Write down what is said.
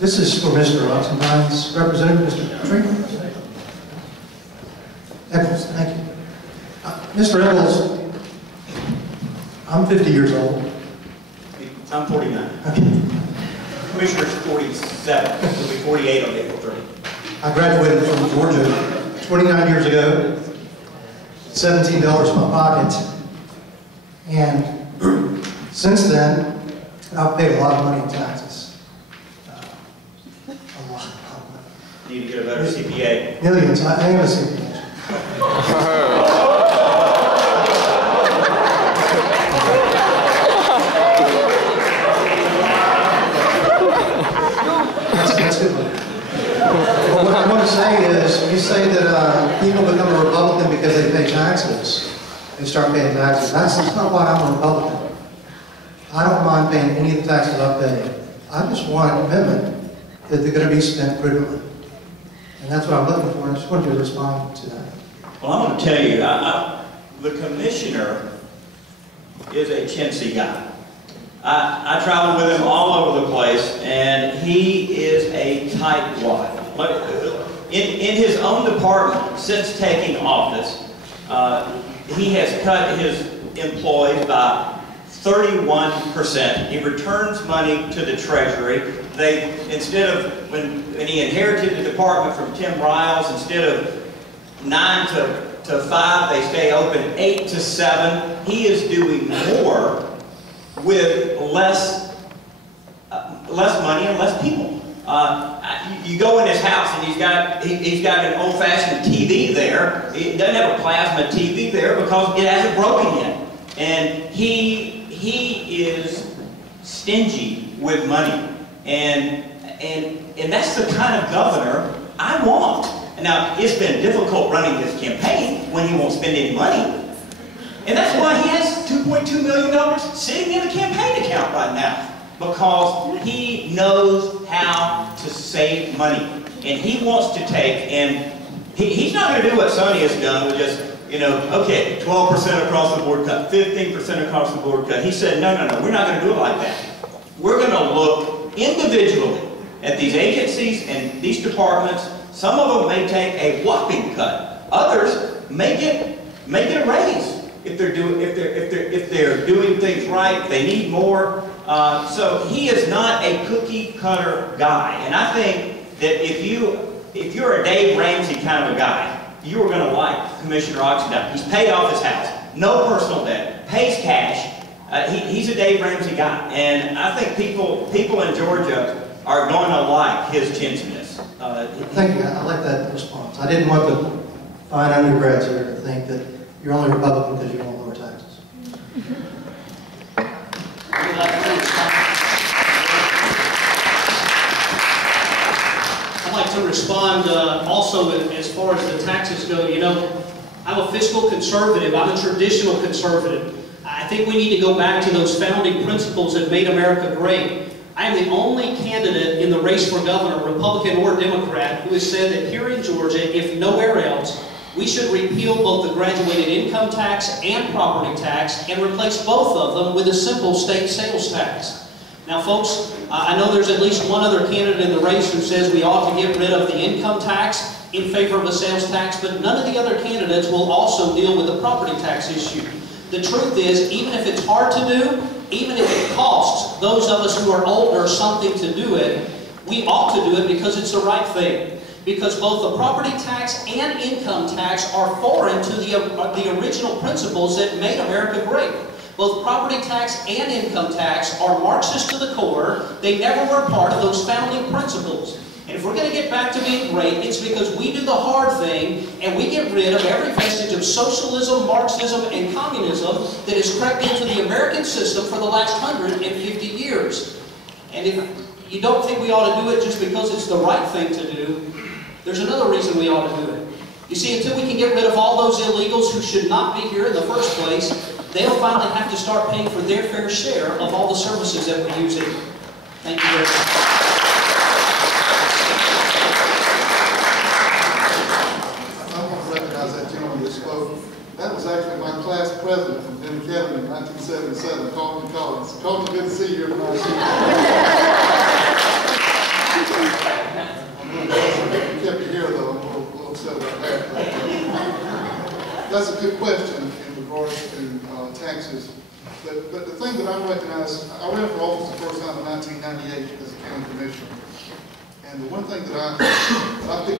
This is for Mr. Oxendine's representative, Mr. Trinket. Eccles, thank you. Mr. Eccles, I'm 50 years old. I'm 49. Okay. Commissioner's 47. He'll be 48 on April 30. I graduated from Georgia 29 years ago, $17 in my pocket, and since then, I've paid a lot of money in taxes. A lot of money. Need to get a better CPA. Millions. I am a CPA. That's good. Well, what I want to say is, you say that people become a Republican because they pay taxes. They start paying taxes. That's not why I'm a Republican. I don't mind paying any of the taxes I pay. I just want a commitment that they're going to be spent prudently. And that's what I'm looking for, and I just wanted to respond to that. Well, I'm going to tell you, the commissioner is a chintzy guy. I travel with him all over the place, and he is a tightwad. In his own department, since taking office, he has cut his employees by 31%. He returns money to the Treasury. Instead of, when he inherited the department from Tim Riles, instead of 9 to 5, they stay open 8 to 7. He is doing more with less money and less people. You go in his house and he's got an old-fashioned TV there. He doesn't have a plasma TV there because it hasn't broken yet. And he is stingy with money. And that's the kind of governor I want. Now, it's been difficult running this campaign when he won't spend any money. And that's why he has $2.2 million sitting in the campaign account right now. Because he knows how to save money. And he wants to take, and he's not going to do what Sonny has done with just, okay, 12% across the board cut, 15% across the board cut. He said, no, we're not going to do it like that. We're going to look individually at these agencies and these departments. Some of them may take a whopping cut. Others may get a raise if they're doing things right. If they need more. So he is not a cookie cutter guy. And I think that if you're a Dave Ramsey kind of a guy, you are going to like Commissioner Oxendine. He's paid off his house, no personal debt, pays cash. He's a Dave Ramsey guy, and I think people in Georgia are going to like his chintziness. Thank you. I like that response. I didn't want the fine undergrads here to think that you're only Republican because you want lower taxes. I'd like to respond also as far as the taxes go. I'm a fiscal conservative. I'm a traditional conservative. I think we need to go back to those founding principles that made America great. I am the only candidate in the race for governor, Republican or Democrat, who has said that here in Georgia, if nowhere else, we should repeal both the graduated income tax and property tax and replace both of them with a simple state sales tax. Now, folks, I know there's at least one other candidate in the race who says we ought to get rid of the income tax in favor of a sales tax, but none of the other candidates will also deal with the property tax issue. The truth is, even if it's hard to do, even if it costs those of us who are older something to do it, we ought to do it because it's the right thing. Because both the property tax and income tax are foreign to the original principles that made America great. Both property tax and income tax are Marxist to the core. They never were part of those founding principles. And if we're going to get back to being great, it's because we do the hard thing and we get rid of every vestige of socialism, Marxism, and communism that has crept into the American system for the last 150 years. And if you don't think we ought to do it just because it's the right thing to do, there's another reason we ought to do it. You see, until we can get rid of all those illegals who should not be here in the first place, they'll finally have to start paying for their fair share of all the services that we're using. Thank you very much. That was actually my class president from Penn Academy in 1977, Carlton Collins. Carlton, good to see you. that. That's a good question in regards to taxes. But the thing that I recognize, I ran for office the first time in 1998 as a county commissioner. And the one thing that I picked